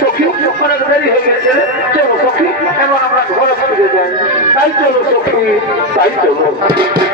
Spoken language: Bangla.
সখী অনেক দেরি হয়ে গেছে। চলো সখী এবার আমরা ঘরে ফিরে যাই। তাই চলো সখী তাই চলো।